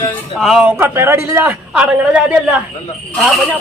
കട്ടയുടെ അടിയില്ല അടങ്ങണ ജാതിയല്ല അപ്പൊ ഞാൻ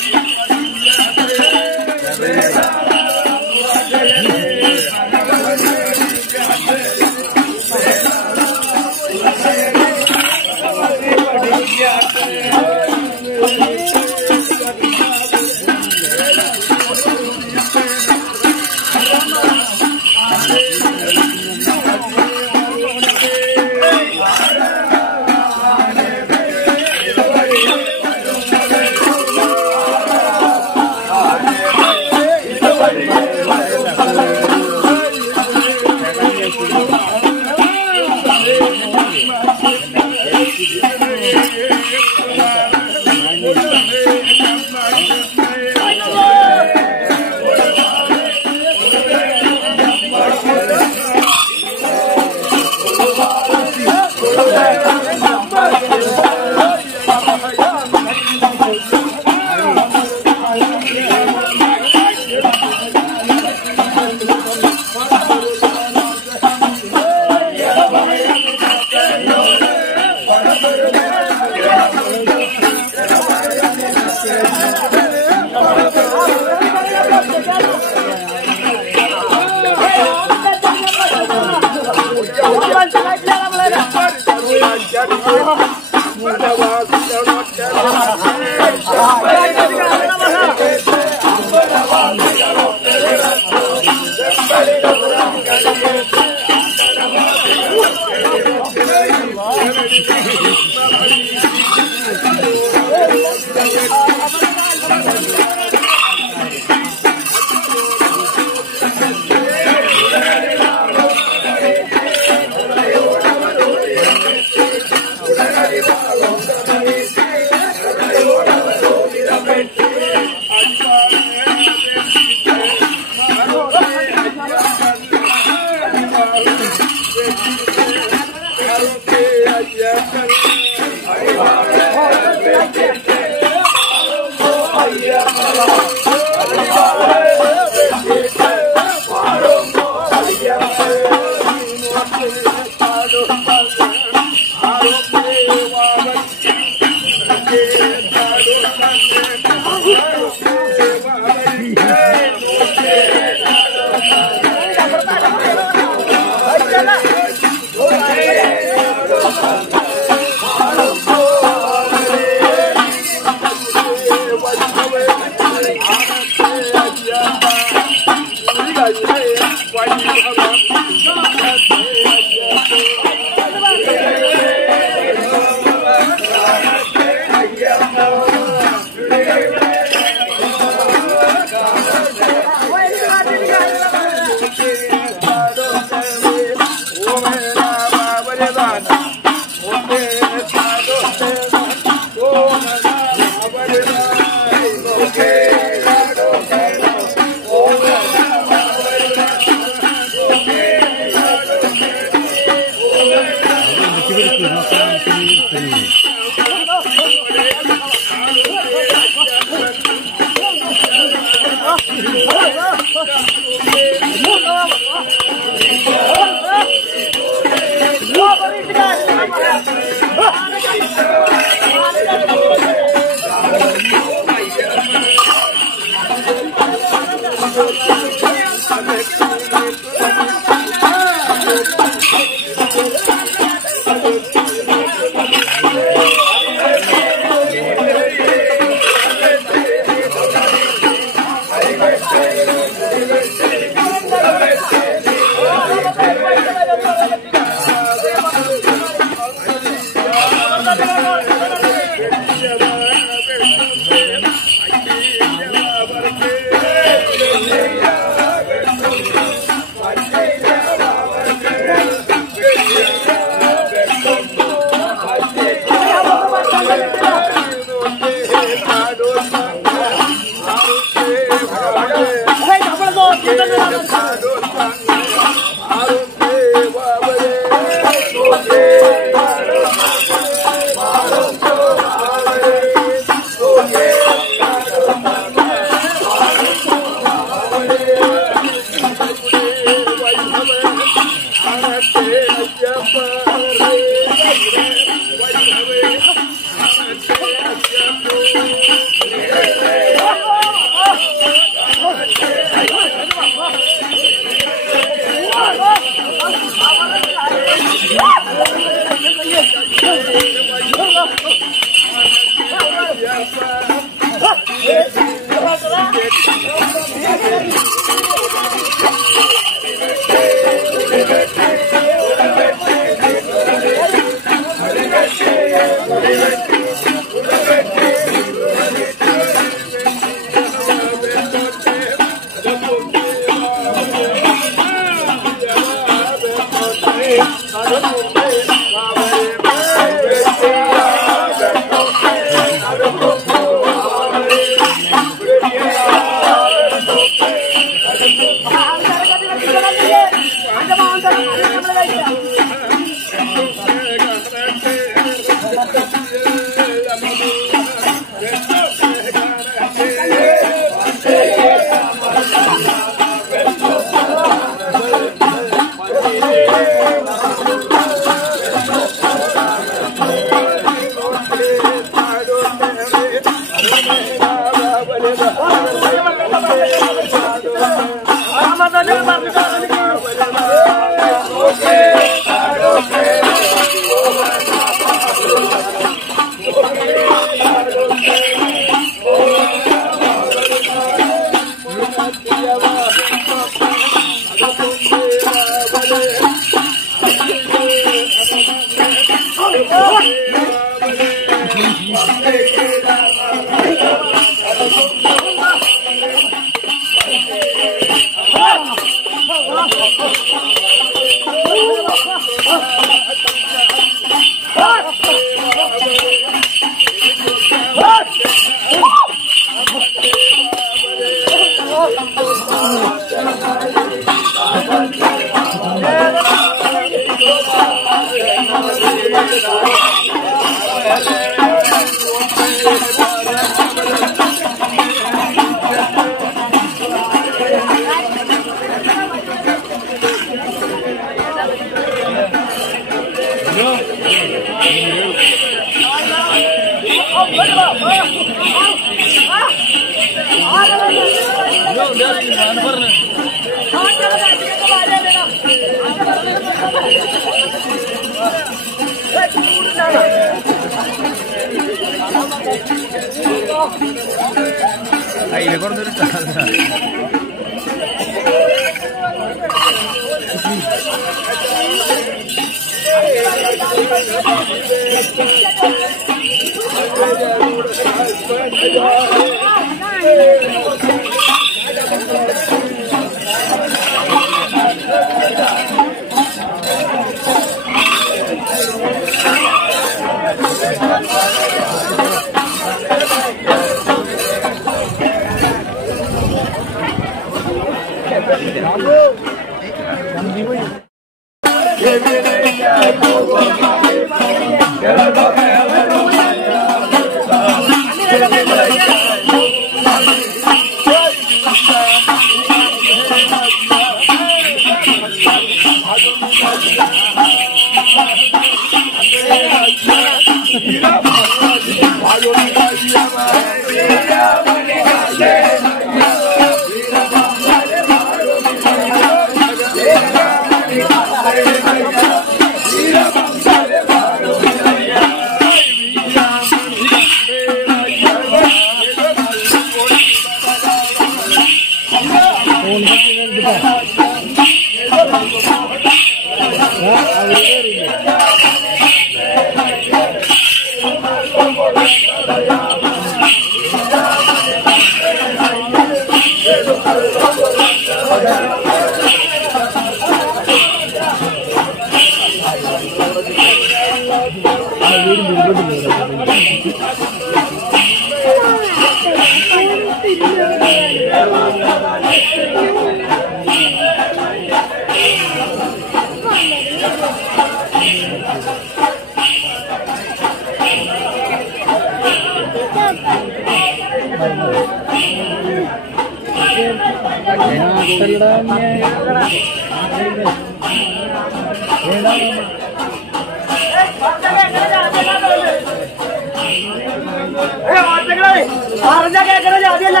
പറഞ്ഞ കേൾക്കണ ജാതിയല്ല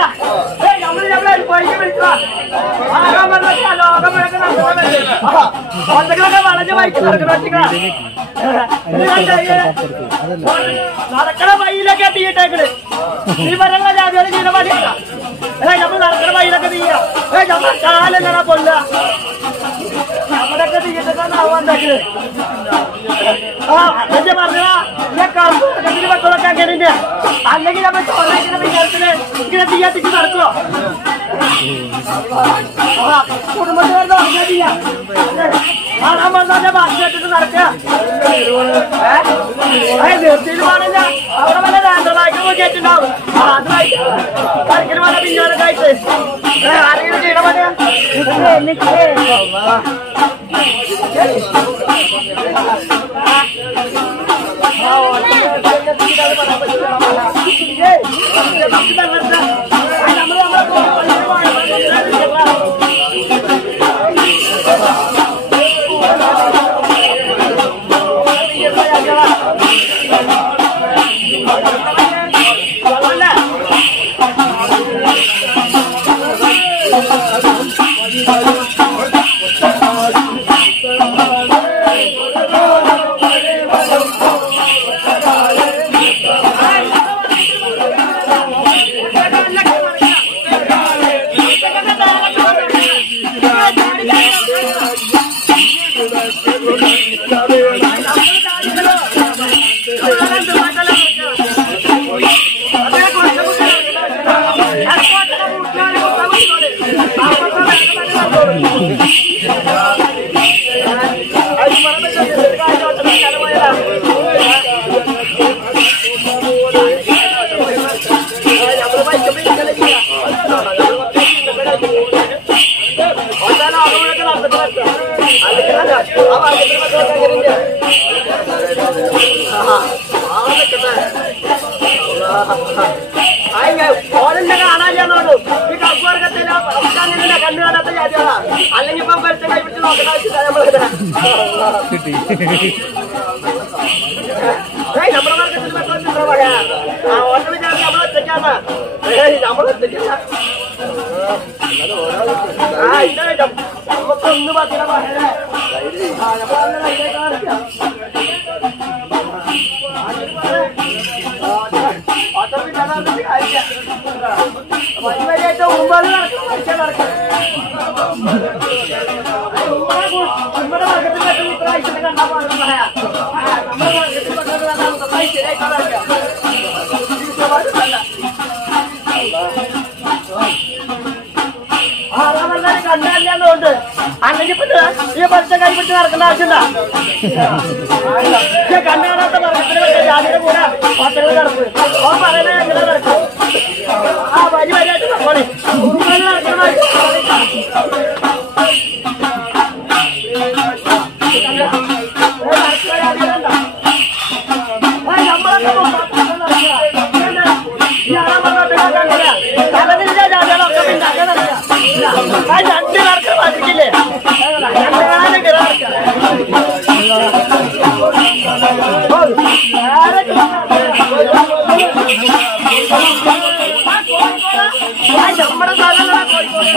നമ്മള് പൈക്ക് വിളിക്കുക ലോകമൊക്കെ വളഞ്ഞ് വൈക്ക് നടക്കണ വഴിയിലൊക്കെ തീയിട്ടേക്കണ് ഈ വരള്ള ജാതിയോട് ചെയ്ത മതിയല്ല നമ്മൾ നടക്കണ വഴിയിലൊക്കെ തീയ നമ്മളെ കാലെങ്ങനെ പൊല്ല നമ്മളൊക്കെ തീയിട്ടൊക്കെ പറഞ്ഞാ കളത്തിന് മക്കളൊക്കെ അങ്ങനെ അല്ലെങ്കിൽ നമ്മൾ ചോദിക്കുന്ന വിചാരത്തില് ഇങ്ങനെ തീയത്തിച്ച് നടക്കുമോ കുടുംബത്തിനോട് പറഞ്ഞാൽ ചെയ്യാം കാണാൻ വന്നാലെ ബാക്കി വെച്ചിട്ട് നടക്കുക നിർത്തിയിൽ പാടില്ല അവിടെ വല്ല രാജവായിക്കും കേട്ടിട്ടുണ്ടാവും അത് കളിക്കൽ പോലെ പിന്നോടൊക്കെ ആയിട്ട് ആരെങ്കിലും ചെയ്യണ പോലെ ഓരെന്നെ കാണാനില്ലാന്നോളൂ ഈ കർപ്പൂർഗത്തിൽ അവസാനം കണ്ണു കാണാത്ത ജാതികളാ അല്ലെങ്കിൽ ഇപ്പം പരത്തെ കൈപിടിച്ച് നോക്കേണ്ട ആവശ്യമില്ല നമ്മുടെ മാർക്കറ്റിൽ പെട്രോൾ പറയാ ആ ഓട്ടോയിൽ ചേർന്ന് നമ്മളൊറ്റയ്ക്കാണ് നമ്മളൊറ്റയ്ക്കല്ല ആ ഇതാ നമുക്കൊന്ന് പത്തിനെ പറയാ നമ്മളെ കയ്യിലേക്ക് കാണിക്കാം വഴിവരെയായിട്ട് ഉമ്പാട് നടക്കണം മരിക്കാൻ നടക്കണം നമ്മുടെ മകത്തിൽ ഇപ്രാവശ്യത്തെ കണ്ടാൽ പാടുന്ന നമ്മുടെ മകത്തിൽ ശരിയായിട്ടല്ല ആറാമല്ലാരും കണ്ടല്ലാന്നുകൊണ്ട് അല്ലെങ്കിൽ ഈ പറിച്ച കൈപിടിച്ച് നടക്കേണ്ട ആവശ്യമില്ല കണ്ണാടാത്ത മർക്കത്തിന് ജാതിയുടെ കൂടെ പത്രങ്ങൾ കിടപ്പ് ഓൻ പറയുന്നത് എങ്ങനെ നടക്കും ആ വരി വരിയായിട്ട് നടക്കണേ നടക്കണം തലതിരിച്ച ജാതികളൊക്കെ പിന്നെ അങ്ങനെ നടക്കുക രണ്ട് നടക്കാൻ പറ്റില്ലേ നമ്മുടെ സാധനങ്ങളാ കോഴിക്കോട്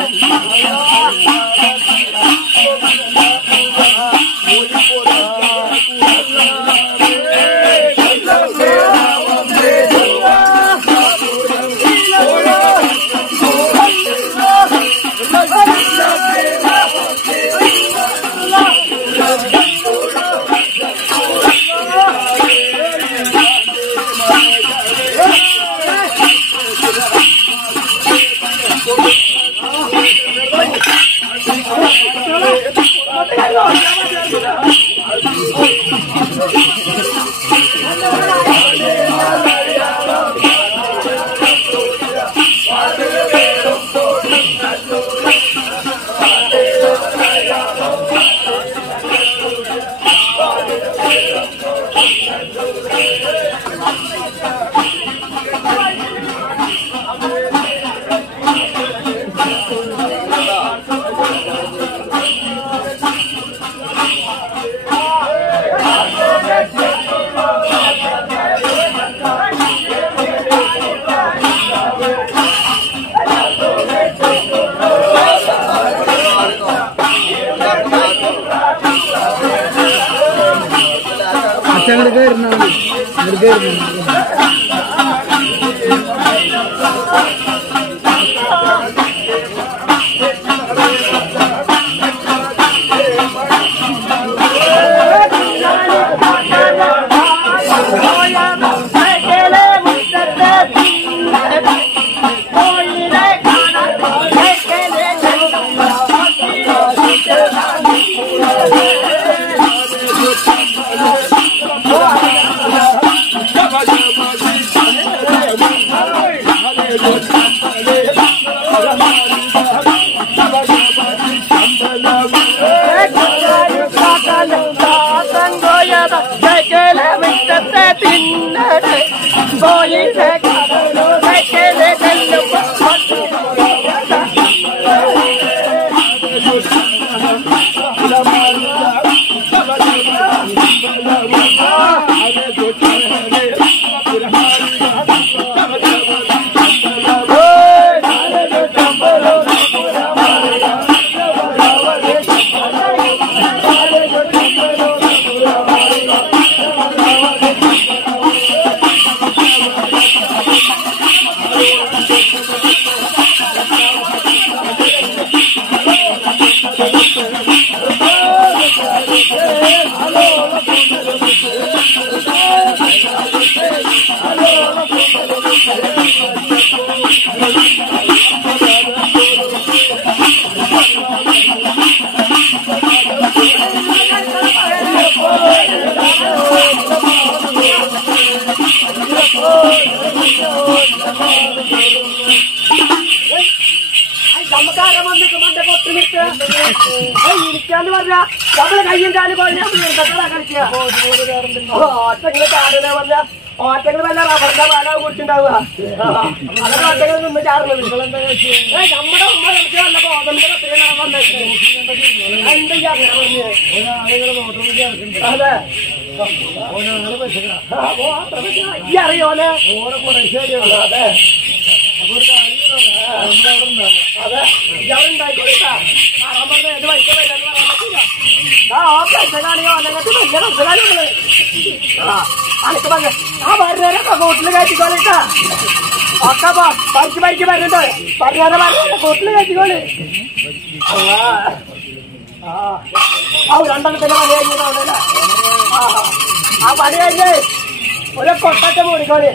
നമ്മള് കയ്യും കാലും പറഞ്ഞ കളിക്കുക ഒറ്റങ്ങള് ചാടുന്ന പറഞ്ഞ ഒറ്റങ്ങള് വല്ല റബ്ബറിന്റെ പാല കുടിച്ചുണ്ടാവുക അതൊക്കെ ഒറ്റങ്ങൾ നിന്ന് ചാടുന്നത് നമ്മുടെ ഉമ്മ നമുക്ക് വല്ല ഗോതമ്പിന്റെ പത്രിക അതെ ഈ അറിയോലെ അതെ അതെ ഇയാളുണ്ടായിക്കോട്ടാ ആറാൻ പറഞ്ഞ ഏത് വൈകി വരാന്ന് പറയാൻ പറ്റില്ല കാണിയോ അല്ലെങ്കിൽ വലിയ കർഷകാരികള് അനക്ക് പറഞ്ഞ ആ പറഞ്ഞേരെ കൂട്ടില് കയറ്റിക്കോളിട്ടാ ഒക്കെ പരിക്ക് വരുന്നുണ്ട് പറഞ്ഞേരെ കൂട്ടില് കയറ്റിക്കോളി രണ്ടെണ്ണത്തിന്റെ പണി കഴിഞ്ഞില്ല ആ പണി കഴിഞ്ഞ് ഒരു കൊട്ടത്തെ മൂടിക്കോളി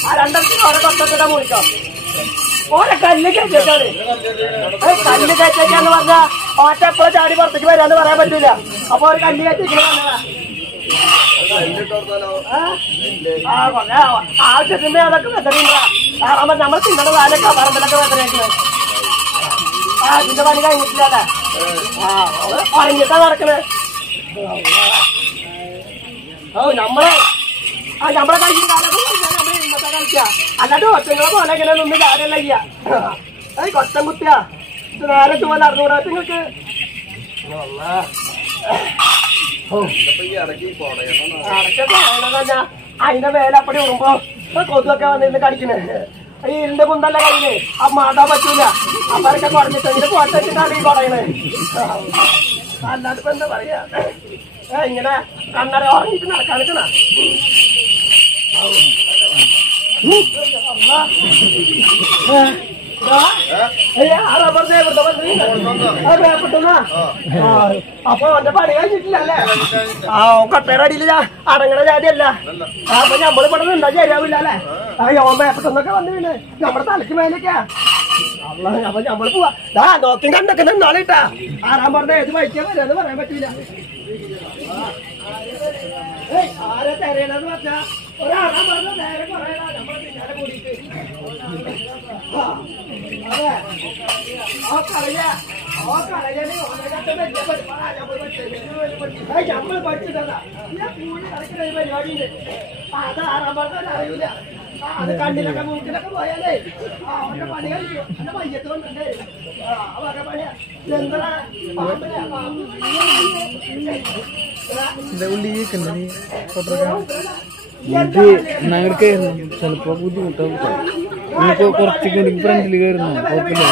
ആ രണ്ടെണ്ണത്തിന് ഓരോ കൊട്ടത്തിന്റെ മൂടിക്കോ ഓരോ കല്ല് കയറ്റിട്ടാണ് കല്ല് കയറ്റിക്കാന്ന് പറഞ്ഞാ ഓറ്റ എപ്പോഴും ചാടി പുറത്തേക്ക് വരാന്ന് പറയാൻ പറ്റൂല അപ്പൊ ഒരു കല്ല് കയറ്റിക്കണ ആവശ്യത്തിന്റെ അതൊക്കെ വെതറിയില്ല കാരണം നമ്മൾ തിന്നണ വാലൊക്കെ പറമ്പിലൊക്കെ വെതറിയേക്കുന്നത് ഇതിന്റെ പണി കഴിഞ്ഞിട്ടില്ലല്ലേ പറഞ്ഞിട്ടാ നടക്കണേ നമ്മളെ കയ്യും കാലൊക്കെ നമ്മള് ഇന്നത്തെ കളിക്കുക അല്ലാണ്ട് ഒറ്റങ്ങളെ പോലെ ഇങ്ങനെ ഒന്നും കാര്യമല്ല ചെയ്യാ കൊച്ചം കുത്തിയാ നേരെ ചുമ നടന്നുകൂടാ നിങ്ങൾക്ക് അതിന്റെ മേലപ്പടി ഉറുമ്പോ കൊതുകൊക്കെ വന്നിരുന്ന് കടിക്കണേ ഈ ഇരുന്റെ കുന്തല്ല കയ്യില് ആ മാതാ പറ്റൂല അവരൊക്കെ കുറഞ്ഞിട്ട് പോറ്റിട്ടാണ് ഈ കുറയണേ അല്ലാണ്ട് ഇപ്പൊ എന്താ പറയാ ഇങ്ങനെ കണ്ണറ ഉറങ്ങിട്ട് നടക്കാൻ നിൽക്കണ അപ്പൊ അവന്റെ പണി കഴിഞ്ഞിട്ടില്ലല്ലേ കട്ടയുടെ അടിയില് അടങ്ങണ ജാതിയല്ല അപ്പൊ ഞമ്മള് ഇവിടെ നിന്നാ ശരിയാവില്ല അല്ലേ യോൻ പേപ്പട്ടൊന്നൊക്കെ വന്നു പിന്നെ നമ്മുടെ തലക്ക് മേലേക്കാ അപ്പൊ ഞമ്മള് പോവാ നോക്കി കണ്ടൊക്കെ നിന്നാളിട്ടാ ആറാൻ പറഞ്ഞ ഏത് വൈക്കാൻ വരാന്ന് പറയാൻ പറ്റൂല ആരെ തെരയണെന്ന് വെച്ചാ ഒരാറാൻ പറഞ്ഞ നേരെ പറയണ നമ്മളെ പിന്നാലെ കൂടിയിട്ട് അതെ ഞമ്മള് പഠിച്ചിട്ടതാ കൂടി കളിക്കുന്ന പരിപാടിയുണ്ട് അത് ആറാൻ പറഞ്ഞാൽ അറിയില്ല അത് കണ്ണിലൊക്കെ മൂക്കിലൊക്കെ പോയാലേ അവന്റെ പണി കഴിക്കും എന്റെ മയ്യത്ത് കൊണ്ടേ അവരുടെ പണിയാ എന്താ ചിലപ്പോ ബുദ്ധിമുട്ടാവും കുറച്ച് ഫ്രണ്ടിൽ കയറുന്നു കുഴപ്പമില്ല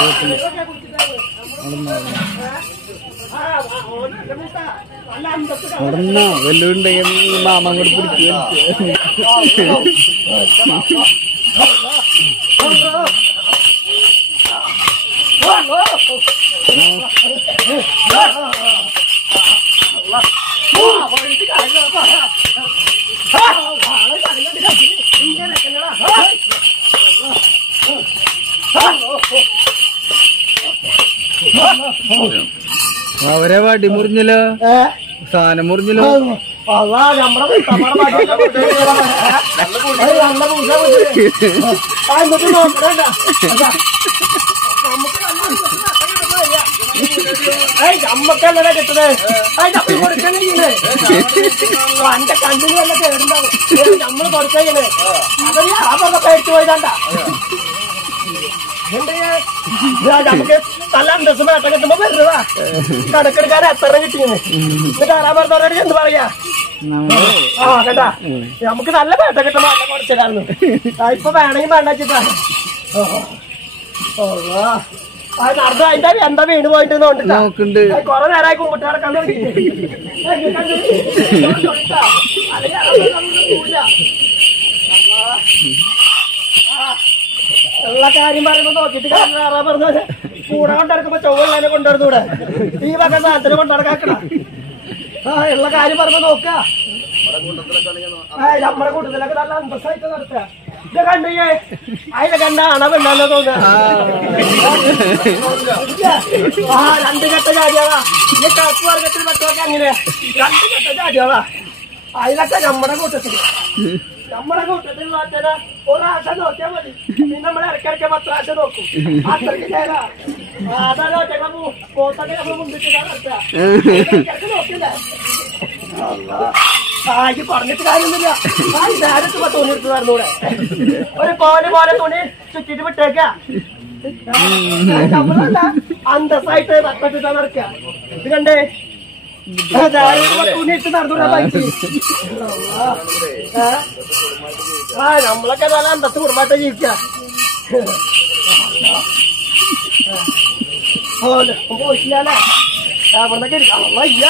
കുഴപ്പമില്ല വെല്ലുണ്ടെങ്കിൽ മാമ അങ്ങോട്ട് പിടിച്ചു അവരെ വടി മുറിഞ്ഞല്ലോ സാധനം മുറിഞ്ഞല്ലോ നമ്മക്കല്ലേ കിട്ടണേ കൊടുക്കാൻ എന്റെ കണ്ണിന് വല്ല കേടുണ്ടാവും നമ്മള് കൊടുക്കണേ അതല്ല അതൊക്കെ പേടിച്ചു പോയതാണ്ട നമുക്ക് നല്ല അന്തസ്സും വേട്ട കിട്ടുമ്പോ വരുന്നതാ കടക്കെടുക്കാരെ എത്ര കിട്ടിയത് എന്നിട്ട് ആരാമറന്നവരോട് എന്ത് പറയാ ആ കേട്ടാ നമുക്ക് നല്ല വേട്ട കിട്ടുമ്പോ നല്ല കുറച്ചിടായിരുന്നു ഇപ്പൊ വേണമെങ്കിൽ വേണ്ട വെച്ചിട്ടാ നടന്നു അതിന്റെ എന്താ വീണ് പോയിട്ട് നോക്കുന്നുണ്ട് കൊറേ നേരമായി കുമ്പിട്ട് നടക്കാൻ തുടങ്ങി ഉള്ള കാര്യം പറയുമ്പോ നോക്കിട്ട് ആറാ പറഞ്ഞ കൂടെ കൊണ്ടിറക്കുമ്പോ ചൊവ്വള്ളതിനെ കൊണ്ടുവരുന്നൂടെ ഈ വക സാധനത്തിന് കൊണ്ടിറക്കാക്കണ ഉള്ള കാര്യം പറയുമ്പോ നോക്ക നമ്മുടെ കൂട്ടത്തിലൊക്കെ നല്ല അന്തസ്സായിട്ട് നടത്തുക ഇത് കണ്ടില്ലേ അതിലെ കണ്ട അണവുണ്ടെന്ന് തോന്നുക രണ്ട് കെട്ട ചാടിയാവാ ഈ കപ്പ് വർഗത്തിൽ പറ്റുമൊക്കെ അങ്ങനെ രണ്ട് കെട്ട ചാടിയാവാ അതിലൊക്കെ നമ്മുടെ കൂട്ടത്തില് മാറ്റാനാ ഒരാഴ്ച നോക്കിയാൽ മതി പിന്നെ നമ്മൾ ഇടയ്ക്കിടയ്ക്ക് 10 ആഴ്ച നോക്കും അത്രയ്ക്ക് ചേരാ അതാണ് ഒറ്റ പോത്തൊക്കെ നമ്മൾ മുമ്പിട്ട് നോക്കില്ലേ ഇത് പറഞ്ഞിട്ട് കാര്യമൊന്നുമില്ല നേരത്തെ തുണി എടുത്ത് തരുന്നൂടെ ഒരു പോലെ തുണി ചുറ്റിട്ട് വിട്ടേക്ക നമ്മളല്ല അന്തസ്സായിട്ട് നട്ടിട്ടാ നടക്കുക ഇത് കണ്ടേ തുണി ഇട്ട് നടന്നൂടാ ബൈക്ക് നമ്മളൊക്കെ നല്ല അന്തസ് കുടുംബമായിട്ട് ജീവിക്ക പോയിട്ടില്ലേ അവിടുന്നൊക്കെ ഇല്ല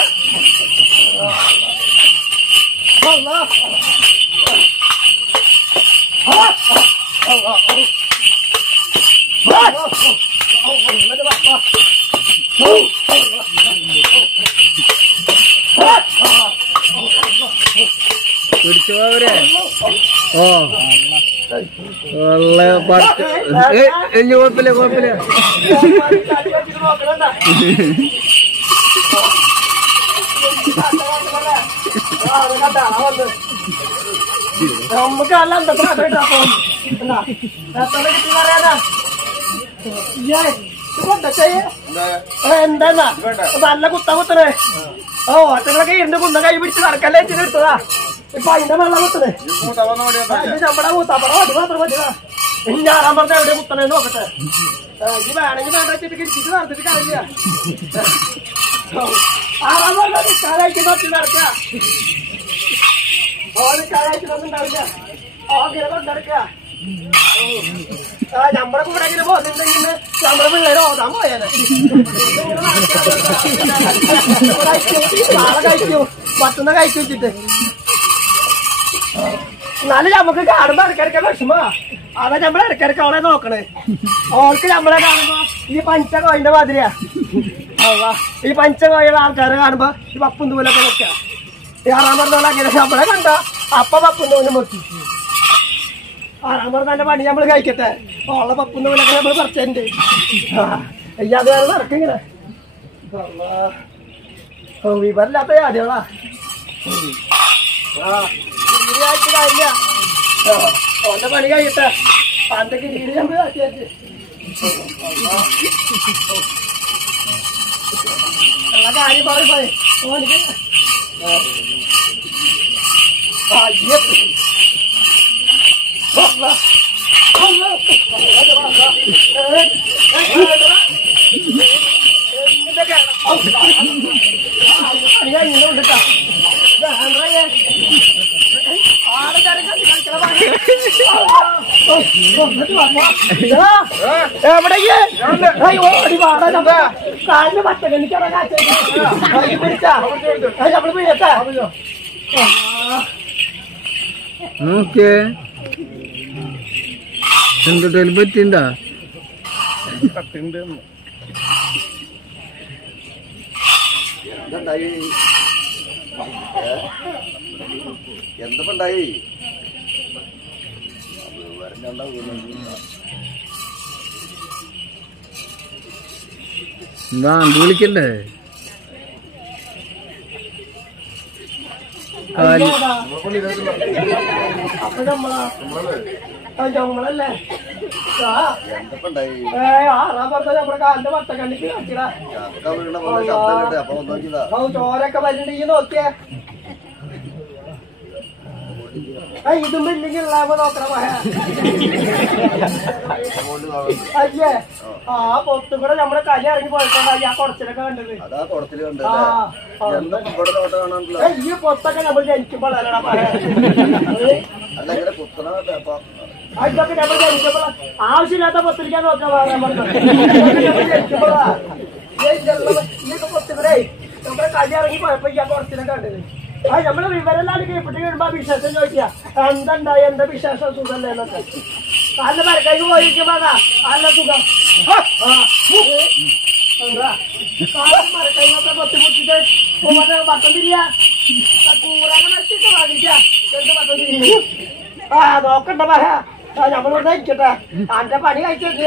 പിടിച്ചവരെ ഓ കുഴപ്പമില്ല കുഴപ്പമില്ല നമുക്ക് നല്ല എന്താ നല്ല കുത്ത കുത്തണേ ഓ ഒറ്റകളൊക്കെ ഇരുന്ന് കുന്ന കൈ പിടിച്ച് നടക്കല്ലേ എടുത്തതാ ഇപ്പൊ അതിന്റെ വെള്ളം കുത്തണേ നമ്മുടെ കൂത്താപ്പട മതി മാത്രം മതിയാ ഞാൻ പറഞ്ഞ എവിടെ കുത്തണേ നോക്കട്ടെ ഇത് വേണമെങ്കിൽ വേണ്ട വെച്ചിട്ട് കിടിച്ചിട്ട് നടത്തിട്ട് കാര്യമില്ല കാലായിട്ട് നോക്കി നടക്കുക ഓരക്കാലായിട്ടൊന്നുണ്ടാവില്ല ഓങ്ങനെ കൊണ്ടിറക്കുക നമ്മുടെ കൂടെ ഇങ്ങനെ പോകുന്നുണ്ടെങ്കിൽ നമ്മുടെ പിള്ളേര് ഓതാൻ പോയാലേ നാളെ കഴിച്ചു പത്തുന്ന കഴിച്ചു വെച്ചിട്ട് എന്നാലും നമുക്ക് കാണുമ്പോ ഇടയ്ക്കിടയ്ക്ക് വിഷമാ അതാ നമ്മളെ ഇടയ്ക്കിടയ്ക്ക് അവളെ നോക്കണേ ഓൾക്ക് നമ്മളെ കാണുമ്പോ ഈ പഞ്ച കോയിന്റെ മാതിരിയാ ഈ പഞ്ച കോയുള്ള ആൾക്കാരെ കാണുമ്പോ ഈ പപ്പും തൂലൊക്കെ നോക്കുക ആറാം പറഞ്ഞോളെ അങ്ങനെ നമ്മളെ കണ്ട അപ്പ പപ്പും തൂലും നോക്കി ആറാം പറഞ്ഞ പണി നമ്മള് കഴിക്കട്ടെ ഓളെ പപ്പും തൂലൊക്കെ നമ്മള് പറിച്ചുണ്ട് അത് വേറെ നടക്കിങ്ങനെ വിവരമില്ലാത്ത കാര്യങ്ങളാ ആയിട്ട് കാര്യമില്ല ഓന്റെ പണി കഴിയട്ടെ പണ്ട് കിരീട് നമ്മൾ കാട്ടിയാച്ച് ഉള്ള കാര്യം പറയേ ഓനിക്ക് കാലിന് പച്ചക്കണിക്കാണ് നമ്മള് വീഴട്ടാ നോക്കിയേ എന്തുട്ടേലും പറ്റിണ്ടാ എന്തുണ്ടായി ബാങ്ക് വിളിക്കണ്ടേ അപ്പൊ നമ്മളല്ലേ ആറാം പറഞ്ഞ നമ്മുടെ കാലിന്റെ വട്ടക്കണ്ണിക്ക് കാണിച്ചിടാ ചോരൊക്കെ വരുന്നുണ്ട് ഈ നോക്കിയേ ഇതും ഇല്ലെങ്കിൽ ഉള്ളാകുമ്പോ നോക്കണം അയ്യേ ആ പൊത്തു കൂടെ നമ്മുടെ കല്ല് ഇറങ്ങി പോയിട്ടാ ആ കുറച്ചിലൊക്കെ കണ്ടത് ഈ പൊത്തൊക്കെ നമ്മൾ ജനിക്കുമ്പോൾ അതൊക്കെ നമ്മൾ ജനിക്കുമ്പോൾ ആവശ്യമില്ലാത്ത പൊത്തിരിക്കാൻ നോക്കാൻ ജനിക്കുമ്പോഴാ ഇതൊക്കെ പൊത്തുകൂടെ നമ്മുടെ കല്ല് ഇറങ്ങി പോയപ്പോ ഈ കുറച്ചിലൊക്കെ കണ്ടത് ആ നമ്മള് വിവരെല്ലാം കീഴ്പ്പെട്ട് കഴിയുമ്പോ വിശേഷം ചോദിക്കുക എന്തുണ്ടായി എന്താ വിശേഷം സുഖല്ലേ എന്നൊക്കെ കാലിന്റെ മരക്കൈക്ക് പോയിരിക്കുമ്പോ നല്ല സുഖം മരക്കൈകൊക്കെ പൊത്തിമുട്ടിട്ട് പട്ടം തിരിയാ കൂടാതെ മരിച്ചിട്ട് വാങ്ങിക്ക പട്ടം തിരിഞ്ഞു ആ നോക്കണ്ട പറയാ നമ്മളിവിടെ ഇരിക്കട്ടെ അന്റെ പണി കഴിച്ചത്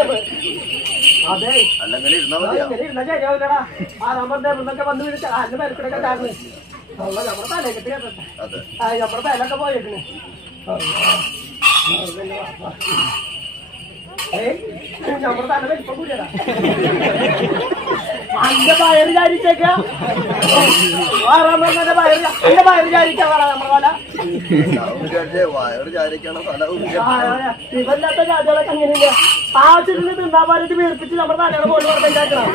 അതെ ഇരുന്ന ശരിയാവില്ലടാ ആ നമ്മുടെ ഇവിടുന്നൊക്കെ വന്ന് വിളിച്ച അന്റെ മരക്കിടൊക്കെ ചാർന്ന് നമ്മുടെ തലക്കെട്ട് കേട്ടെ നമ്മുടെ തലൊക്കെ പോയേക്കണ് നമ്മുടെ തല വലിപ്പം കൂടിയടാ അന്റെ പയർ വിചാരിച്ചേക്ക എന്റെ പയർ വിചാരിക്കാ പറ നമ്മുടെ പോലെ ഇവല്ലാത്ത ജാതികളൊക്കെ അങ്ങനെയില്ല ആവശ്യത്തിന് തിന്നാൻ പറഞ്ഞിട്ട് വീർപ്പിച്ച് നമ്മുടെ തലയുടെ പോലെ ഉണ്ടാക്കണം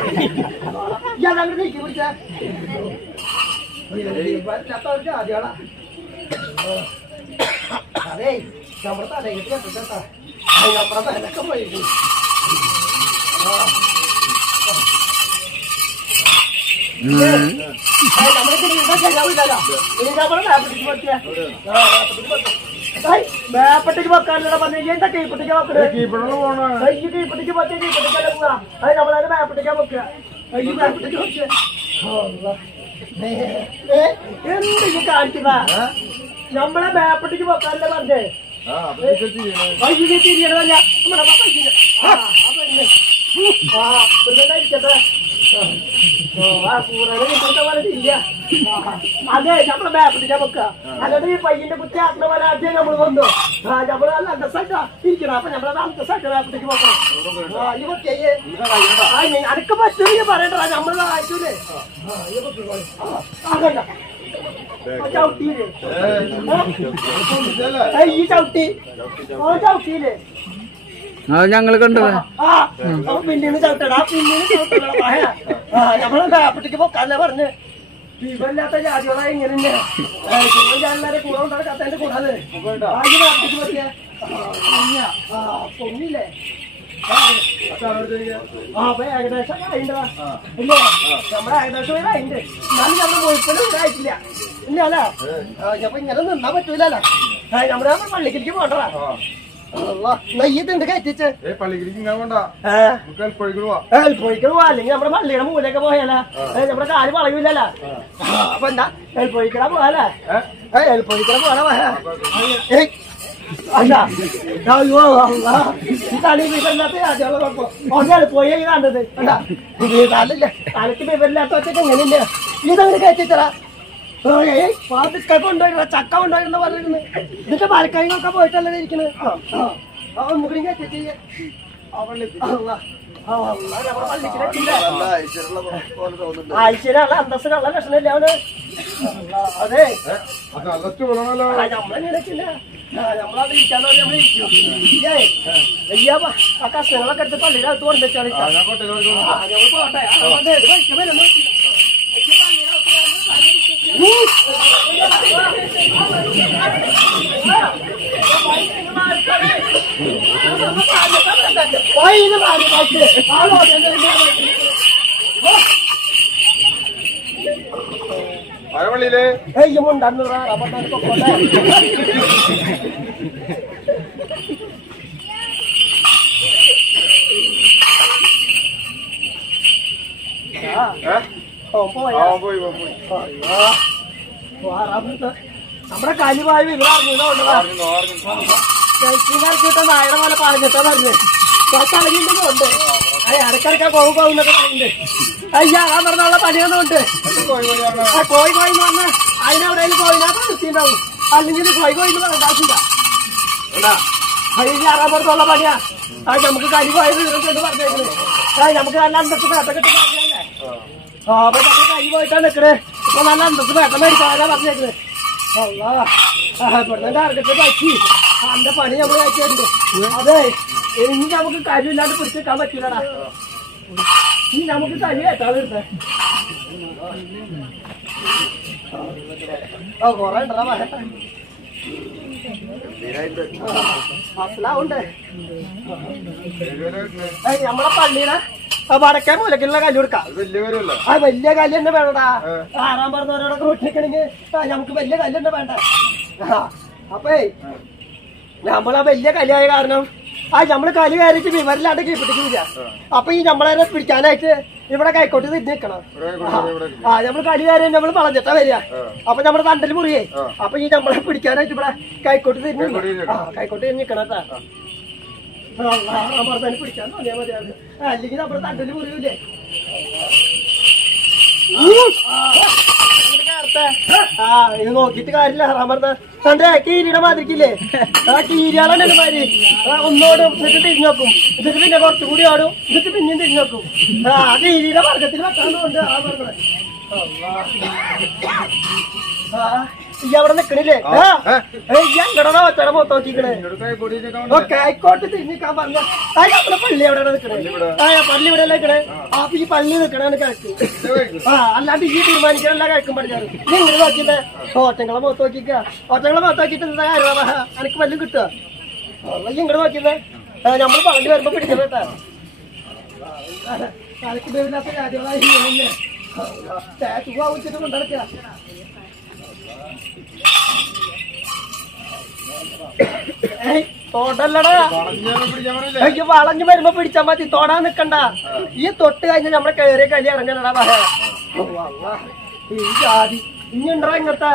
ഇയാളങ്ങോട്ട് നീക്കി പിടിച്ച ജാതികളാ അതെ നമ്മുടെ തലയിട്ട് കേട്ടാ നമ്മുടെ തലൊക്കെ പോയിട്ട് മേപ്പട്ടേക്ക് വെക്കാനുള്ള പറഞ്ഞു എന്താ കീപ്പട്ടേക്ക് വെക്കണേ കീപ്പട്ടേക്ക് പറ്റിയ കീപ്പട്ടേക്കല്ല പോവാ അത് നമ്മളതിന് മേപ്പട്ടേക്കാ വെക്കുക മേപ്പട്ടേക്ക് വെക്കുക എന്തെങ്കിലും കാണിക്കുന്ന നമ്മളെ മേപ്പട്ടേക്ക് വെക്കാനല്ലേ പറഞ്ഞേ വൈകിട്ട് തിരിയണമല്ല നമ്മുടെ ഇരിക്കട്ടെ അതെ നമ്മളെ മേപ്പട്ടിക്കാൻ വെക്ക അല്ലാതെ ഈ പയ്യന്റെ കുത്തി ആത്മ വരാതെ നമ്മൾ വന്നു നമ്മള് നല്ല അന്തസ്സായിട്ടാ ഇരിക്കണം അപ്പൊ നമ്മളത് അന്തസ്സായിട്ട് മേപ്പട്ടിക്ക് വെക്കണം അനക്ക് പറ്റുമെങ്കിൽ പറയണ്ട നമ്മള് ആയിട്ടൂലേ അതല്ല ചവിട്ടിയില്ലേ ഈ ചവിട്ടി ചവിട്ടിയില്ലേ ഞങ്ങള് കണ്ടത് പിന്നീന്ന് ചവിട്ടടാ പിന്നീന്ന് ചവിട്ടടാ നമ്മളെ മേപ്പട്ടിക്ക് പൊക്കാല്ലേ പറഞ്ഞ് ഇവല്ലാത്ത ജാതികളാ ഇങ്ങനെ എല്ലാരെ കൂടെ ഉണ്ടാ കത്തേന്റെ കൂടാതെ മേപ്പട്ടിക്ക് പറ്റിയ പൊങ്ങില്ലേ അപ്പൊ ഏകദേശം ആയിട്ടാ ഇല്ലേ നമ്മുടെ ഏകദേശം ആയിണ്ട് എന്നാലും നമ്മുടെ മുഴുപ്പനും ആയിട്ടില്ല ഇല്ല അല്ല അപ്പൊ ഇങ്ങനെ നിന്നാ പറ്റൂലല്ലോ നമ്മുടെ പള്ളിക്ക് പോകണ്ടടാ നെയ്യത്തുണ്ട് കയറ്റിച്ച് എൽപ്പൊഴിക്കണ അല്ലെങ്കിൽ നമ്മുടെ പള്ളിയുടെ മൂലൊക്കെ പോയാലോ നമ്മുടെ കാല് വളയൂലല്ലോ അപ്പൊ എന്താ എൽപ്പൊഴിക്കണ പോയാലേ എൽപ്പൊഴിക്കണ പോയാ പോയാ അല്ല അയ്യോ ഈ തലി വിവരില്ലാത്ത ജാതികളെ കുഴപ്പം ഒന്നാണ് പോയി കണ്ടത് എന്താ തലയില്ല തലക്ക് വിവരില്ലാത്ത ഒറ്റക്ക് എങ്ങനെയില്ല ഇതങ്ങനെ കയറ്റിച്ചടാ പാതിക്ക കൊണ്ടുവരുന്ന ചക്ക കൊണ്ടുവരുന്ന പറഞ്ഞിരുന്നു ഇതിന്റെ മരക്കൈകൊക്കെ പോയിട്ടല്ലേ ഇരിക്കുന്നത് ഒന്നുകൂടി കയറ്റി ഐശ്വര്യുള്ള അന്തസ്സിനുള്ള ലക്ഷണമില്ല അവന് അതെ നമ്മളെങ്ങനെയൊക്കില്ല നമ്മളത് ഇരിക്കാന്ന് പറഞ്ഞാൽ നമ്മൾ ഇരിക്കും. അയ്യാ ആ കഷ്ണങ്ങളൊക്കെ എടുത്ത് പള്ളിയുടെ അകത്ത് കൊണ്ടുവച്ചാൽ ഞങ്ങൾ പോട്ടെ. നമ്മുടെ കലിവായു ഇവരാർക്കിട്ട നായയുടെ പോലെ പറഞ്ഞിട്ടാ പറഞ്ഞ് കളഞ്ഞിട്ടുണ്ട്. ഇടക്കിടക്ക പോകുന്നൊക്കെ പറയുന്നുണ്ട്. അയ്യാ ഞാൻ പറഞ്ഞുള്ള പണിയൊന്നുമുണ്ട്. കോയി എന്ന് പറഞ്ഞ് അതിനെവിടെയും കോയിനകത്ത് നിർത്തിണ്ടാവും. അല്ലെങ്കിൽ കോയി എന്ന് പറയേണ്ട ആവശ്യമില്ല. അതിന് അറാമ്പുറത്തുള്ള പണിയാ. നമുക്ക് കലിവായത് എന്ന് പറഞ്ഞേക്കുന്നത്. നമുക്ക് നല്ല അന്തസ് വേട്ടക്കെട്ട് പറഞ്ഞല്ലേ. അപ്പൊ നമ്മൾ കൈ പോയിട്ടാ നിക്കണേ. ഇപ്പൊ നല്ല അന്തസ് വേട്ടം മേടിക്കാനാ പറഞ്ഞേക്കുന്നത്. ഇവിടുന്ന് ടാർഗറ്റ് പറ്റി അന്റെ പണി നമ്മൾ കഴിച്ചിട്ടുണ്ട്. അതെ ഇനി നമുക്ക് കഴിവില്ലാണ്ട് പിടിച്ചെടുക്കാൻ പറ്റില്ലടാ. ഇനി നമുക്ക് കഴിവ് കേട്ടാ വരുന്നേ. കൊറേ ഉണ്ടടാ പറയട്ടെ. മനസ്സിലാവുണ്ട്. നമ്മളെ പള്ളിയുടെ വടക്കേ മൂലക്കുള്ള കല്ല് കൊടുക്കാം. ആ വലിയ കല്ല് തന്നെ വേണടാ. ആറാൻ പറഞ്ഞവരോടൊക്കെ വീട്ടിലേക്കണെങ്കിൽ നമുക്ക് വലിയ കല്ല് തന്നെ വേണ്ട. അപ്പേ നമ്മളാ വലിയ കല്യായ കാരണം നമ്മള് കല് കയറിയിട്ട് വിവരില്ലാണ്ട് കീപ്പിട്ടില്ല. അപ്പൊ ഈ നമ്മളെ പിടിക്കാനായിട്ട് ഇവിടെ കൈക്കോട്ട് തിരിഞ്ഞ് നിക്കണം. നമ്മള് കല് കയറി നമ്മള് വളഞ്ഞിട്ടാ വരിക. അപ്പൊ നമ്മുടെ തണ്ടല് മുറിയേ. അപ്പൊ ഈ നമ്മളെ പിടിക്കാനായിട്ട് ഇവിടെ കൈക്കോട്ട് തിരിഞ്ഞ് കൈക്കോട്ട് തിരിഞ്ഞ് നിക്കണട്ടാ. പറഞ്ഞാൽ പിടിക്കാൻ തോന്നിയാ മതിയാണ്. അല്ലെങ്കിൽ നമ്മുടെ തണ്ടല് മുറിയൂലേ. ഇത് നോക്കിട്ട് കാര്യമില്ല. പറഞ്ഞ തന്റെ കീരിയുടെ മാതിരിക്കില്ലേ ആ കീരിയാളെ മാതിരി ഒന്നോടും എന്നിട്ട് തിരിഞ്ഞു നോക്കും. എന്നിട്ട് പിന്നെ കുറച്ചുകൂടി ആടും. എന്നിട്ട് പിന്നെയും തിരിഞ്ഞു നോക്കും. ആ കീരിയുടെ വർഗത്തിൽ വെക്കാന്നുണ്ട്. പറഞ്ഞത് ഈ അവിടെ നിക്കണില്ലേ. എങ്ങടാ ഒറ്റയുടെ മൊത്തം നോക്കിക്കണേ. കൈക്കോട്ട് തിരിഞ്ഞിക്കാൻ പറഞ്ഞ നമ്മുടെ പള്ളി എവിടെയാണ് നിക്കണേ. പള്ളി ഇവിടെ നിക്കണേ. അപ്പൊ ഈ പള്ളി നിക്കണാണ് കിഴക്ക്. അല്ലാണ്ട് ഈ തീരുമാനിക്കാനല്ല കിഴക്കും പഠിക്കാറ്. നീ ഇങ്ങനെ നോക്കില്ലേ ഒറ്റങ്ങളെ മുഖത്ത് നോക്കിക്ക. ഒറ്റങ്ങളെ മുഖത്ത് നോക്കിട്ട് എന്താ കാര്യം എനിക്ക് വല്ലതും കിട്ടുക. ഈ ഇങ്ങോട്ട് നോക്കില്ലേ നമ്മൾ പള്ളി വരുമ്പോ പിടിക്കണേട്ടാ. തലക്ക് പേരില്ലാത്ത കാര്യങ്ങളായി സ്റ്റാച്ചു ആവശ്യത്തിന് കൊണ്ടുനടക്കുക. തോടല്ലടാ വളഞ്ഞു വരുമ്പോ പിടിച്ചാ മതി. തോടാൻ നിക്കണ്ട. ഈ തൊട്ട് കഴിഞ്ഞാൽ നമ്മളെ കയറിയ കലി ഇറങ്ങണടാ. പറയാ ഈ ജാതി ഇനി ഉണ്ടോ ഇങ്ങനത്തെ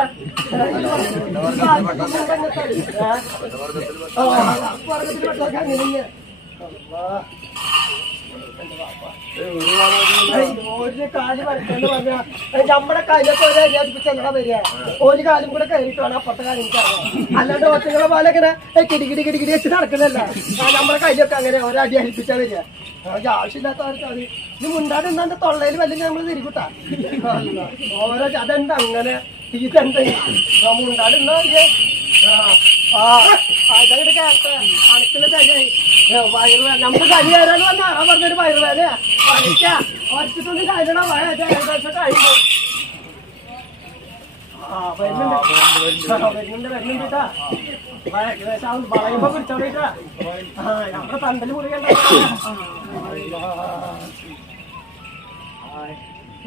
ഒരു കാല് വരയ്ക്കാന്ന് പറഞ്ഞാ നമ്മുടെ കാലൊക്കെ ഒരേപ്പിച്ചെല്ലാം വരിക. ഒരു കാലും കൂടെ കയറിയിട്ട് വേണം അപ്പുറത്തെ കാര്യം എനിക്കറിയാം. അല്ലാണ്ട് ഒറ്റങ്ങളെ പോലെ ഇങ്ങനെ കിടികിടി കിടികിടി വെച്ച് നടക്കുന്നല്ല. നമ്മുടെ കയ്യിലൊക്കെ അങ്ങനെ ഒരടി അരിപ്പിച്ചാ വരിക. ആവശ്യമില്ലാത്തവർക്ക് അത് ഇത് മുണ്ടാതെ എന്താണ്ട് തൊള്ളയിൽ വല്ലെങ്കിൽ നമ്മൾ തിരികൂട്ടാ. ഓരോ അതെന്താ അങ്ങനെ ഇതെന്താ മുണ്ടാതെ എന്താ അതങ്ങോട്ട് കേട്ടെ അണുക്കുന്ന തലയായി വയറുവേദന. നമുക്ക് കലി കയറാൻ വന്ന ആ പറഞ്ഞൊരു വയറുവേദന പണിക്കാ ഒറ്റത്തൊന്നും കയറണം. ഏകദേശം കഴിയുമ്പോ വരുന്നുണ്ട്. ഏകദേശം വളയുമ്പോ പിടിച്ചോണ്ടിട്ടാ. നമ്മുടെ തണ്ടല് മുറിയണ്ട.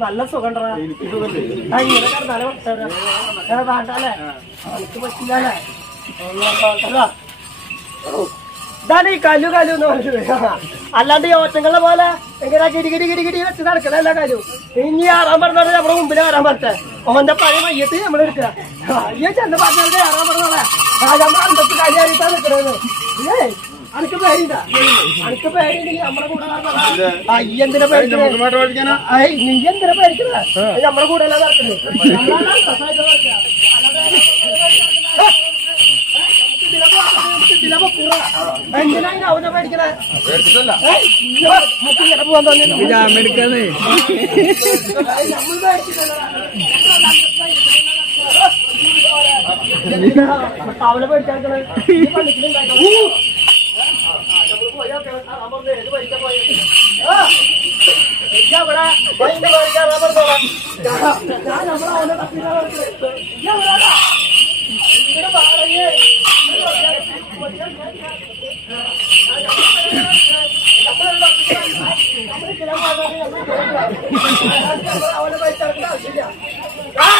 നല്ല സുഖണ്ടേ ഇങ്ങനെ കിടന്നാലേ വേണ്ടല്ലേ. എനിക്ക് പറ്റില്ലല്ലേ. ഇതാണ് ഈ കല്ലു കല്ലു എന്ന് പറഞ്ഞത്. അല്ലാണ്ട് ഈ ഓറ്റങ്ങളെ പോലെ എങ്ങനെ കിടികിടി കിടികിടി വെച്ച് നടക്കണല്ല കല്ലു. ഇനി ആറാൻ പറഞ്ഞാൽ നമ്മുടെ മുമ്പിൽ വരാൻ പറ്റേ. ഓന്റെ പഴയ മയ്യത്ത് നമ്മളെടുക്കുക. ഈ ചെന്ന് പറഞ്ഞത് ആറാൻ പറഞ്ഞോളെ നമ്മൾ അന്തത്ത് കല്യാണിട്ടാ നിൽക്കണത്. അനക്ക് പേടിണ്ടാ അനക്ക് പേടിണ്ടെങ്കിൽ നമ്മുടെ കൂടെ ഈ എന്തിനാ പേടിക്കുന്നത് നീ എന്തിനാ പേടിക്കുന്നത് നമ്മുടെ കൂടെ അല്ല നടക്കുന്നത് എന്തിനാ അവനെ പേടിക്കണേ പോവാൻ തോന്നി ജാമെടുക്കാതെ അവനെ പേടിച്ചെടുക്കണേ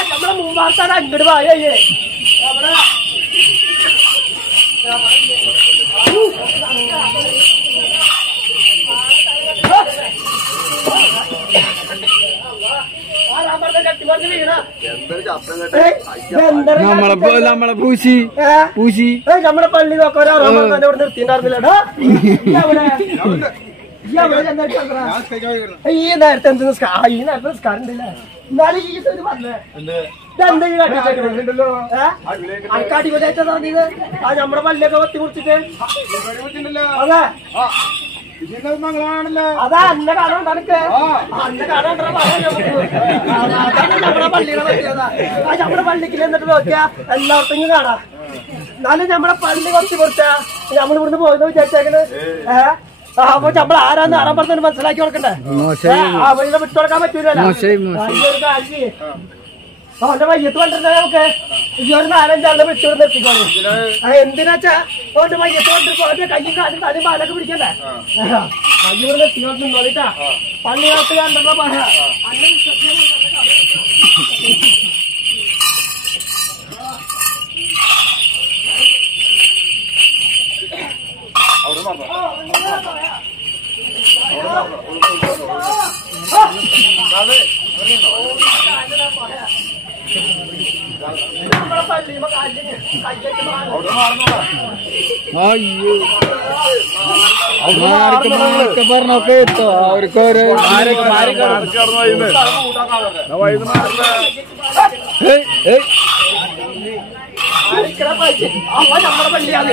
നമ്മളെ മുമ്പാർത്താൻ അങ്ങോട്ട് പോയേ നമ്മളെ പൂശി നമ്മുടെ പള്ളി നോക്കാൻ ഇവിടെ നിർത്തിണ്ടായിരുന്നില്ലടാ ഈ നേരത്തെ എന്ത് ഈ നേരത്തെ നിസ്കാരം ഉണ്ടല്ലേ എന്നാലും ഈ പറഞ്ഞേ അടിപൊളിയായിട്ടാ തോന്നിയത് ആ നമ്മുടെ പള്ളിയൊക്കെ വത്തി കുറിച്ചിട്ട് അതെ അതാ അന്ന കാണാൻ അനക്ക് അന്ന കാണാൻ നമ്മുടെ പള്ളിയുടെ പറ്റിയതാ ആ നമ്മുടെ പള്ളിക്ക് എന്നിട്ട് നോക്കിയാ എല്ലായിടത്തും കാണാം എന്നാലും നമ്മുടെ പള്ളി കുറച്ച് കുറിച്ചാ നമ്മൾ ഇവിടുന്ന് പോയെന്ന് വിചാരിച്ചേക്കണ് അപ്പൊ നമ്മൾ ആരാന്ന് ആറാൻ പറഞ്ഞ മനസ്സിലാക്കി കൊടുക്കണ്ടേ അവരുടെ വിട്ടു കൊടുക്കാൻ പറ്റൂലല്ലോ അവന്റെ മയ്യത്ത് കൊണ്ടിരുന്ന നമുക്ക് ഈ ഒരു 4-5 വിട്ടു നിർത്തിക്കോളൂ എന്തിനാച്ചാ അവന്റെ മയ്യത്ത് കൊണ്ടിരിക്കും കയ്യും കാലും കാലും പാലൊക്കെ പിടിക്കണ്ടേ കയ്യൂടെ നിർത്തിക്കൊണ്ട് നിന്നോളിട്ടാ പള്ളി കാലത്ത് കണ്ടോ പറയാ പറഞ്ഞൊക്കെ എത്തോ അവർക്ക് നമ്മുടെ പള്ളിയാണ്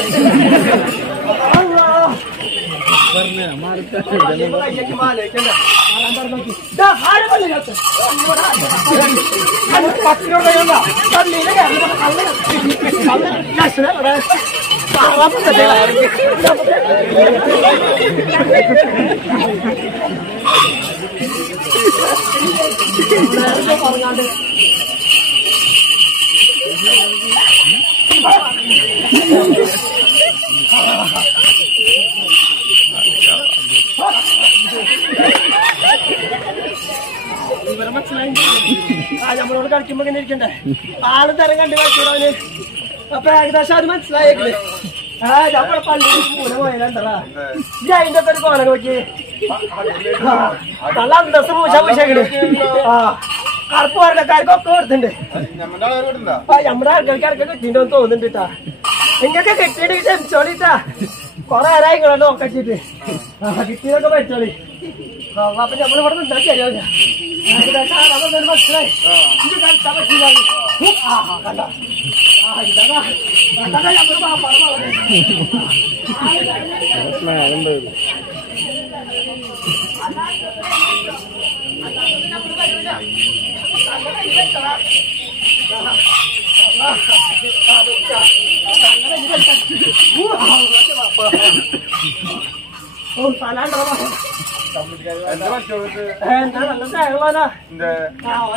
നമ്മളോട് കളിക്കുമ്പോ ഇങ്ങനെ ഇരിക്കണ്ടേ ആള് തരം കണ്ടു കളിച്ചോളവന് അപ്പൊ ഏകദേശം അത് മനസ്സിലായേക്കില്ലേ നമ്മളെ പള്ളിയിൽ മൂല പോയാലണ്ടറാ ഈ അതിന്റെ ഒക്കെ ഒരു കോലം നോക്കി നല്ല അന്തസ് പൂശാക്കണ് കറുപ്പ് വർഗക്കാർക്കൊക്കെ കൊടുത്തിട്ടുണ്ട് നമ്മുടെ ആൾക്കാർക്ക് ഇടയ്ക്ക് കിട്ടിയിട്ടുണ്ടെന്ന് തോന്നുന്നുണ്ട് കേട്ടാ നിങ്ങൊക്കെ കിട്ടിയിട്ട് ക്ഷമിച്ചോളിട്ടാ കൊറേ ആരായി നിങ്ങളെ നോക്കിട്ട് കിട്ടിയതൊക്കെ പഠിച്ചോളി അപ്പൊ നമ്മളിവിടെ ഉണ്ടാക്കി അറിയാവില്ല മനസ്സിലായി ഇത് കളിച്ചാൻ പറ്റില്ല കണ്ട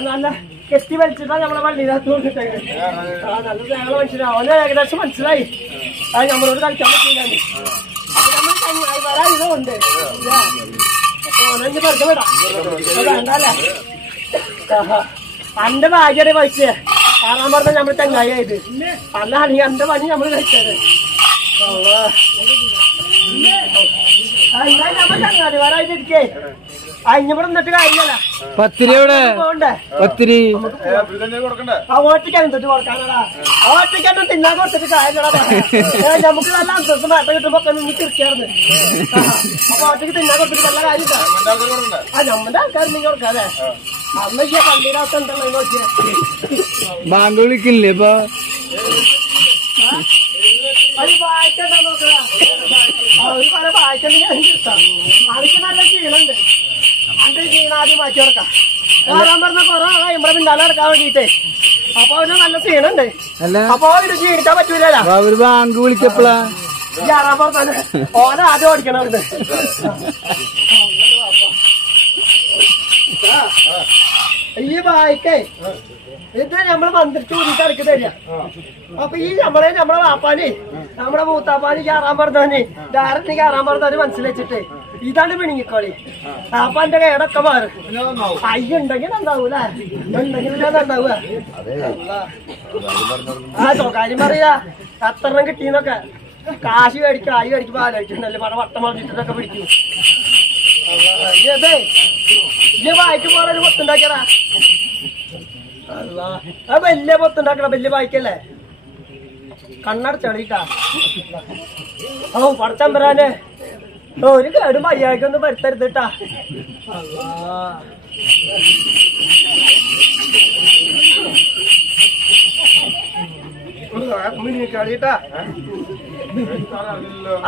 നല്ല കെട്ടി വലിച്ചിട്ടാ നമ്മളെ പള്ളിയിനകത്ത് കൊണ്ടിട്ടേക്ക് നല്ല തേങ്ങള മനുഷ്യനാ അവന് ഏകദേശം മനസ്സിലായി അത് നമ്മളോട് കളിക്കാൻ പറ്റില്ലാണ്ട് അപ്പൊ നമ്മൾ ചങ്ങായി വരാൻ ഇതുണ്ട് ഓനെ വെറുതെ വിടാം വേണ്ടല്ലേ അന്റെ ഭാഗ്യടെ പൈസ ആറാൻ പറഞ്ഞ നമ്മള് ചങ്ങായി ആയത് അല്ലാണെങ്കിൽ എന്റെ പണി നമ്മള് കഴിച്ചത് നമ്മൾ ചങ്ങാതിമാരായിട്ടിരിക്കേ അഞ്ഞിവിടെ നിന്നിട്ട് കാര്യമല്ല. പത്തിരി എവിടെ? പോണ്ടേ പത്തിരി ആ ഓട്ടിക്കാൻ എന്തിട്ട് കൊടുക്കാനടാ? ഓട്ടിക്കാൻ തിന്നാൻ കൊടുത്തിട്ട് കാര്യല്ലടാ. നമുക്ക് നല്ല അന്തസ്സും വേട്ട കിട്ടുമ്പോ നിന്ന് തിരിക്കാറുണ്ട്. അപ്പൊ ഓട്ടിക്ക് തിന്നാൻ കൊടുത്തിട്ട് നല്ല കാര്യമില്ല. ആ നമ്മുടെ ആൾക്കാർ നിങ്ങൾ കൊടുക്കാതെ അന്ന് ഈ പള്ളിയുടെ അകത്ത് ഉണ്ടല്ലോ നോക്കിയേ. ബാങ്ക് വിളിക്കില്ലേ ഇപ്പൊ? അത് വായിക്കണ്ട നോക്കടാ. അവര് പല വായിക്കണ്ടെങ്കിൽ എനിക്ക് നല്ല ക്ഷീണുണ്ട്. അത് ക്ഷീണാദ്യം മാറ്റി കൊടുക്കാം. വരാൻ പറഞ്ഞ കുറെ ആളാ ഇവിടെ പിന്നാലെ നടക്കാൻ വേണ്ടിട്ടേ. അപ്പൊ അവന് നല്ല ക്ഷീണുണ്ട്. അപ്പൊ ഇത് ക്ഷീണിക്കാൻ പറ്റൂല. അവര് ബാങ്ക് വിളിച്ചപ്പോളാ ഞാറാൻ പറഞ്ഞ ഓനെ ആദ്യം ഓടിക്കണം അവിടുന്ന്. ഈ വായിക്കേ ഇത് നമ്മള് മന്ത്രിച്ച് കൂടിയിട്ട് ഇറക്കി തരിക. അപ്പൊ ഈ നമ്മളെ വാപ്പാന് നമ്മുടെ മൂത്താപ്പാന് കയറാൻ പറഞ്ഞവന് ഡയറക്റ്റ് കയറാൻ പറഞ്ഞവന് മനസ്സിലെച്ചിട്ട് ഇതാണ് പിണിങ്ങിക്കോളി. അപ്പൊ എന്റെ കേടൊക്കെ മാറും. അയ്യുണ്ടെങ്കിൽ നന്നാവൂല, ഉണ്ടെങ്കിൽ നന്നാവുക. ആ സ്വകാര്യം പറയാ എത്രണ്ണം കിട്ടീന്നൊക്കെ. കാശ് മേടിക്കും, ആയി മേടിക്കുമ്പോ ആലോചിച്ചിട്ടുണ്ടല്ലേ പടം വട്ടം പറഞ്ഞിട്ടൊക്കെ പിടിക്കും. ഈ വായിക്ക് പോലെ ഒരു പൊത്തുണ്ടാക്കിയടാ. ആ വലിയ പൊത്തുണ്ടാക്കണ വലിയ വായിക്കല്ലേ. കണ്ണടച്ചളിട്ടാ. ഓ പടച്ചമ്പരാനെ ഒരു കേടും വയ്യാക്കൊന്നും വരുത്തരുതിട്ടാ.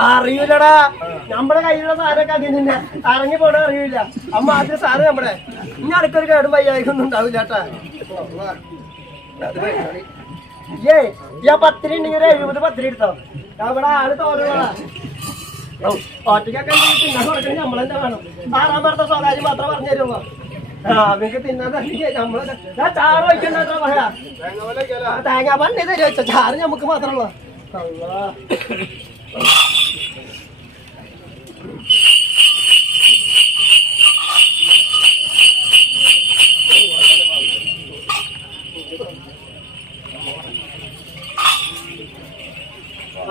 അറിയൂലടാ. നമ്മുടെ കയ്യിലുള്ള സാധനമൊക്കെ അതിന് ഇറങ്ങി പോണ അറിയൂല. അമ്മ ആദ്യം സാധനം നമ്മുടെ ഇനി അടുത്തൊരു കേടും വയ്യാക്കൊന്നും ഉണ്ടാവില്ല കേട്ടാ. ഈ 10 ഉണ്ടെങ്കിൽ 70 പത്തിരി എടുത്തോ. അവിടെ ആള് തോന്നുന്നതാ. ഒറ്റയ്ക്കൊക്കെ തിന്നാൻ കൊടുക്കണമെങ്കിൽ നമ്മളെന്താ വേണം. ആറാം പറഞ്ഞ സ്വകാര്യം മാത്രം പറഞ്ഞു തരുമോ? അവർക്ക് തിന്നാൻ തന്നെ നമ്മളെ ചാറ് വയ്ക്കണ്ടോ പറയാ. തേങ്ങാപ്പാലിന്റെ തരുമോ വെച്ചോ? ചാറ് നമുക്ക് മാത്രമുള്ള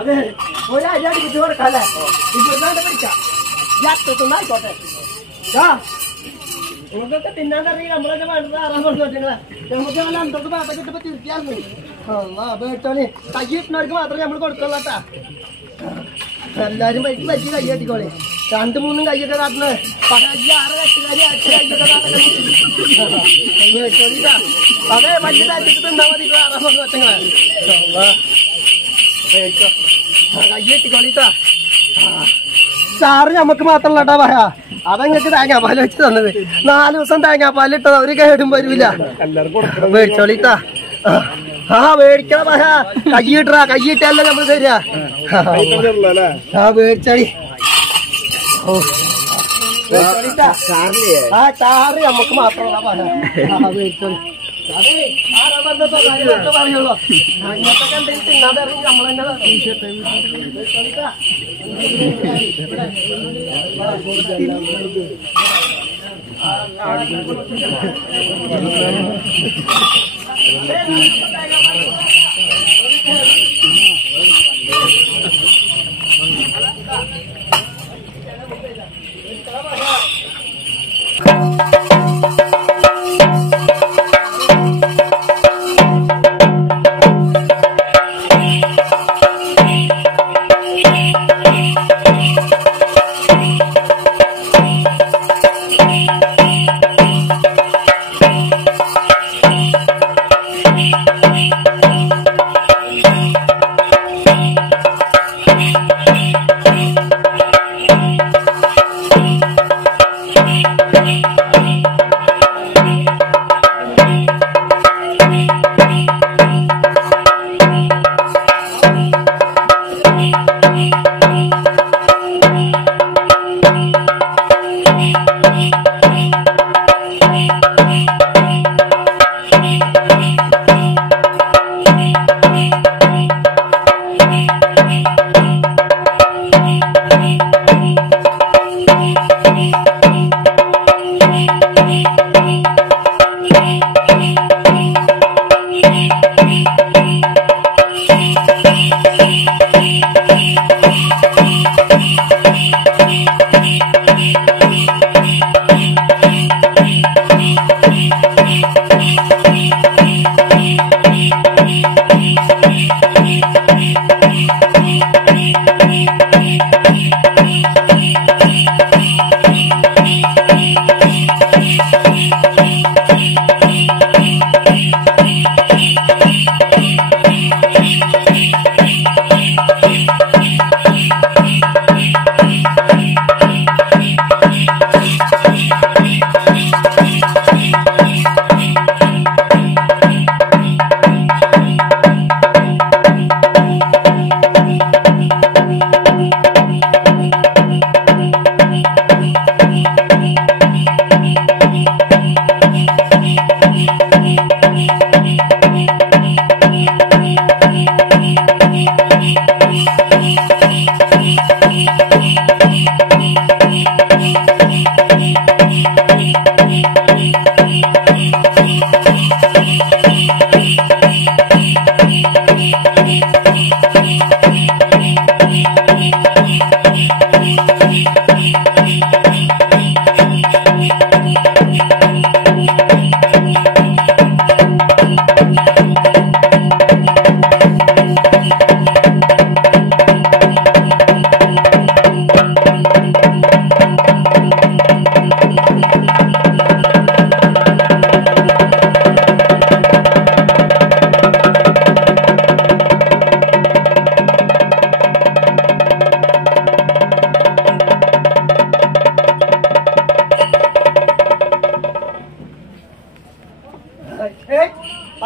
അതെ. ഒരരി അടിപ്പിച്ച് കൊടുക്കാല്ലേ? ഇവിടുന്നാണ്ട് പിടിക്കാം. അത്രത്തൊന്നായിക്കോട്ടെ. നിങ്ങൾക്കൊക്കെ തിന്നാൻ തുടങ്ങി നമ്മളെന്നെ വേണ്ടത് ആറാൻ പറഞ്ഞോട്ടെ. നമുക്ക് നല്ല അന്തർക്ക് പാട്ട കിട്ടുമ്പോ തിരിച്ചായിരുന്നു. ബേട്ടോന് കൈ കിട്ടുന്നവർക്ക് മാത്രമേ നമ്മൾ കൊടുക്കുള്ളൂ കേട്ടാ. എല്ലാരും പറ്റി കൈ കെട്ടിക്കോളെ. 2-3 കൈയൊക്കെ കാട്ടുന്നത് 6 കച്ചുകാരി 8 കൈയൊക്കെ അതെ വലിയ താറ്റിട്ട് തിന്നാ മതി. ആറാൻ പറഞ്ഞോട്ടെ കൈ കെട്ടിക്കോളിട്ടാ. ചാറ് ഞമ്മക്ക് മാത്രമല്ലട്ടാ പറയാ. അതങ്ങൾക്ക് തേങ്ങാപ്പാൽ വെച്ച് തന്നത്. 4 ദിവസം തേങ്ങാപ്പാൽ ഇട്ടത് ഒരു കേടും വരൂല. മേടിച്ചോളിട്ടാ. ആ മേടിക്കണ പറയാ. കൈയിട്ടാ കൈയിട്ടല്ല നമ്മള് തരിക. ആ മേടിച്ചോളി. ആ ചാറ് ഞമ്മക്ക് മാത്രമല്ല പറയാ. ആ മേടിച്ചോളി. അതെ ആരാ പറഞ്ഞോ കാര്യങ്ങളൊക്കെ പറയുള്ളൂ. അങ്ങനത്തെ എന്തെങ്കിലും തിന്നാതെ നമ്മൾ തന്നെ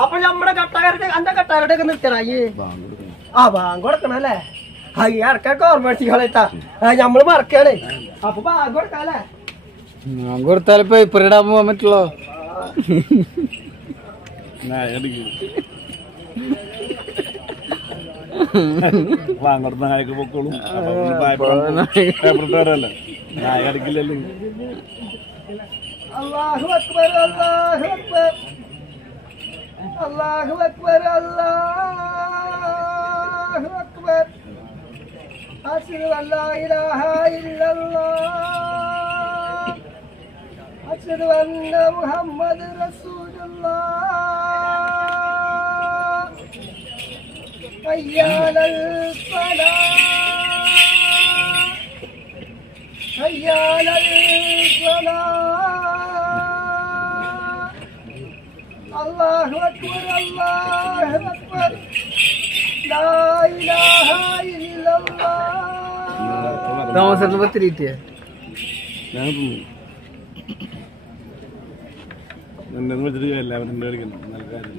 അപ്പൊ നമ്മുടെ കട്ടാരുടെ എന്റെ കട്ടാരുടെ ഒക്കെ നിർത്തണ ആ ബാങ്ക് കൊടുക്കണം അല്ലേ ഈ ഇടക്കൊക്കെ ഓർമ്മ കളിട്ടാ ഞമ്മള് മറക്കാണ് അപ്പൊ ബാങ്ക് കൊടുക്കാല്ലേ ബാങ്ക് കൊടുത്താൽ പേപ്പർ ഇടാൻ പോകാൻ പറ്റുള്ളോ വാങ്ങുന്ന നായക്ക് പൊക്കോളും പേപ്പറിട്ടവരല്ലേ നായ അടിക്കില്ലല്ലോ അല്ലാഹു അക്ബർ അല്ലാഹു അക്ബർ അല്ലാഹു അക്ബർ അല്ലാഹു അക്ബർ അശ്ഹദു അല്ലാ ഇലാഹ ഇല്ലല്ലാഹ് അശ്ഹദു അന്ന മുഹമ്മദ് റസൂലുള്ളാഹ് ഹയ്യലൽ ഫലാഹ് ഹയ്യലൽ ഫലാഹ് അല്ലാഹു അക്ബർ അല്ലാഹു അക്ബർ ലാ ഇലാഹ ഇല്ലല്ലാഹ് താമസത്തിന് പത്തിരി കിട്ടിയ എല്ലാവരും കളിക്കുന്നു നല്ല കാര്യം